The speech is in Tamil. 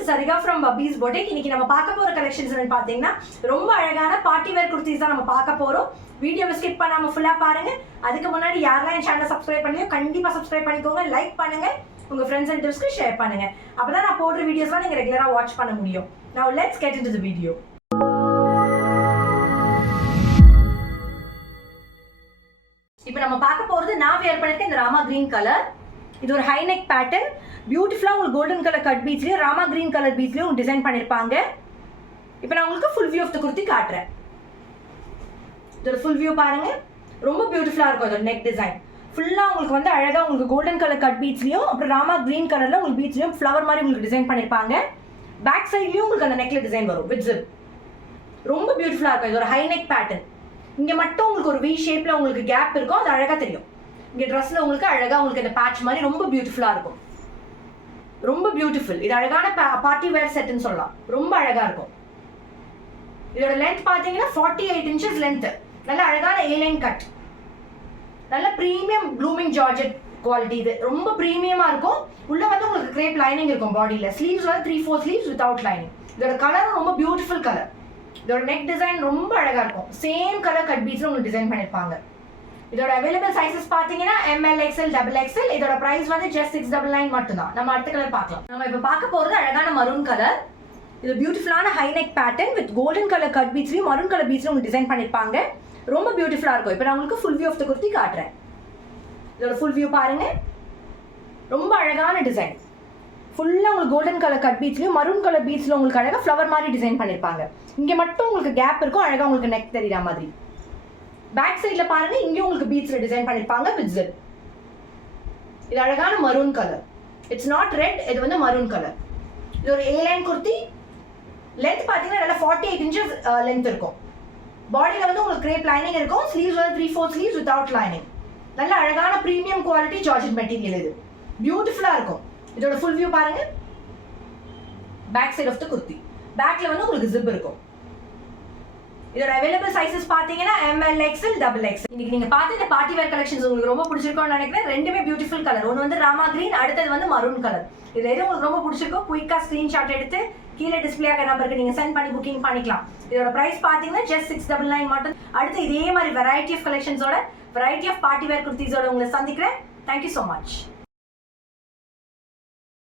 is Sarika from Bubby's Boutique. இன்னைக்கு நம்ம பார்க்க போற கலெக்ஷன்ஸ் என்னன்னு பாத்தீங்கன்னா ரொம்ப அழகான பார்ட்டி வேர் குர்தீஸ் தான் நம்ம பார்க்க போறோம். வீடியோவை ஸ்கிப் பண்ணாம ஃபுல்லா பாருங்க. அதுக்கு முன்னாடி யாரெல்லாம் என் சேனலை சப்ஸ்கிரைப் பண்ணலையோ கண்டிப்பா சப்ஸ்கிரைப் பண்ணிக்கோங்க, லைக் பண்ணுங்க, உங்க ஃப்ரெண்ட்ஸ் அண்ட் ரிலேட்டிவ்ஸ்க்கு ஷேர் பண்ணுங்க. அப்பதான் நான் போடுற வீடியோஸ்லாம் நீங்க ரெகுலரா வாட்ச் பண்ண முடியும். Now let's get into the video. இப்போ நம்ம பார்க்க போறது நான் வேர் பண்ணிருக்க இந்த ராமா கிரீன் கலர். இது ஒரு ஹை நெக் பேட்டர்ன். பியூட்டிஃபுல்லா உங்களுக்கு கோல்டன் கலர் கட் பீட்ஸ்லயும் ராமா கிரீன் கலர் பீட்ஸ்லயும் டிசைன் பண்ணிருப்பாங்க. இப்போ நான் உங்களுக்கு full view of the kurti காட்டுறேன். இதோட ஃபுல் வியூ பாருங்க, ரொம்ப பியூட்டிஃபுல்லா இருக்கும். இதோட நெக் டிசைன் ஃபுல்லா உங்களுக்கு வந்து அழகா உங்களுக்கு கோல்டன் கலர் கட் பீட்ஸ்லயும் அப்புறம் ராமா கிரீன் கலர்ல உங்களுக்கு பீட்ஸ்லயும் ஃப்ளவர் மாதிரி உங்களுக்கு டிசைன் பண்ணிருப்பாங்க. பேக் சைட்லயும் உங்களுக்கு அந்த நெக்ல டிசைன் வரும் வித் ஜிப். ரொம்ப பியூட்டிஃபுல்லா இருக்கும். இது ஒரு ஹை நெக் பேட்டர்ன். இங்க மட்டும் உங்களுக்கு ஒரு வி ஷேப்ல உங்களுக்கு கேப் இருக்கும், அது அழகா தெரியும். இங்க ட்ரெஸ்ல உங்களுக்கு அழகா உங்களுக்கு இந்த பேட்ச் மாதிரி ரொம்ப பியூட்டிஃபுல்லா இருக்கும். ரொம்ப பியூட்டிஃபுல். இது அழகான பார்ட்டி வேர் செட்னு சொல்லலாம். ரொம்ப அழகா இருக்கும். இதோட லென்த் பாத்தீங்கன்னா 48 inches லென்த். நல்ல அழகான A லைன் கட். நல்ல பிரீமியம் ப்ளூமிங் ஜார்ஜெட் குவாலிட்டி. இது ரொம்ப பிரீமியமா இருக்கும். உள்ள வந்து உங்களுக்கு கிரேப் லைனிங் இருக்கும் பாடியில. ஸ்லீவ்ஸ் வந்து 3/4 ஸ்லீவ்ஸ் வித்அவுட் லைனிங். இதோட கலரும் ரொம்ப பியூட்டிஃபுல் கலர். இதோட நெக் டிசைன் ரொம்ப அழகா இருக்கும். சேம் கலர் கட் பீட்ஸ்ல உங்களுக்கு டிசைன் பண்ணிருப்பாங்க. இதோட அவைலபிள் சைஸஸ் பாத்தீங்கன்னா ML, XL, XXL. இதோட பிரைஸ் வந்து just 699 மட்டும் தான். நம்ம அடுத்த கலர் பார்க்கலாம். நம்ம இப்ப பார்க்க போறது அழகான மரூன் கலர். இது பியூட்டிஃபுல்லான high neck pattern with golden colour cut பீட்ஸ்லயும் மரூன் கலர் பீட்ஸ்லயும் உங்களுக்கு டிசைன் பண்ணிருப்பாங்க. ரொம்ப பியூட்டிஃபுல்லா இருக்கும். இப்போ நான் உங்களுக்கு full view of the kurti காட்டுறேன். இதோட ஃபுல் வியூ பாருங்க. ரொம்ப அழகான டிசைன். ஃபுல்லா உங்களுக்கு கோல்டன் கலர் கட் பீட்ஸ்லயும் மரூன் கலர் பீட்ஸ்ல உங்களுக்கு அழகா ஃப்ளவர் மாதிரி டிசைன் பண்ணிருப்பாங்க. இங்க மட்டும் உங்களுக்கு கேப் இருக்கும், அழகா உங்களுக்கு நெக் தெரியுற மாதிரி. பேக் சைடுல பாருங்க, இங்க உங்களுக்கு பீட்ஸ்ல டிசைன் பண்ணிருப்பாங்க வித் ஜிப். இது அழகான maroon colour. It's not red, இது வந்து மரூன் கலர். இது ஒரு A லைன் குர்த்தி. லென்த் பாத்தீங்கன்னா நல்லா 48 inches லென்த் இருக்கும். பாடியில வந்து உங்களுக்கு கிரேப் லைனிங் இருக்கும். ஸ்லீவ்ஸ் வந்து 3/4 ஸ்லீவ்ஸ் வித்அவுட் லைனிங். நல்ல அழகான பிரீமியம் குவாலிட்டி ஜார்ஜெட் மெட்டீரியல். இது பியூட்டிஃபுல்லா இருக்கும். இதோட ஃபுல் வியூ பாருங்க. Back side of the kurti. பேக்ல வந்து உங்களுக்கு ஜிப் இருக்கும். இதோட அவைலபிள் சைஸஸ் பாத்தீங்கன்னா ML, XL, XXL. இன்னைக்கு நீங்க பார்த்த இந்த பார்ட்டி வேர் கலெக்ஷன்ஸ் உங்களுக்கு ரொம்ப பிடிச்சிருக்கும்னு நினைக்கிறேன். ரெண்டுமே பியூட்டிஃபுல் கலர். ஒன்னு வந்து ராமா கிரீன், அடுத்தது வந்து மரூன் கலர். இதுல எது உங்களுக்கு ரொம்ப பிடிச்சிருக்கோ குயிக்கா ஸ்கிரீன்ஷாட் எடுத்து கீழே டிஸ்பிளே ஆகிற நம்பருக்கு நீங்க சென்ட் பண்ணி புக்கிங் பண்ணிக்கலாம். இதோட பிரைஸ் பாத்தீங்கன்னா just 699 மட்டும். அடுத்து இதே மாதிரி வெரைட்டி ஆஃப் கலெக்ஷன்ஸோட வெரைட்டி ஆஃப் பார்ட்டி வேர் குர்த்திஸோட உங்களை சந்திக்கிறேன். Thank you so much.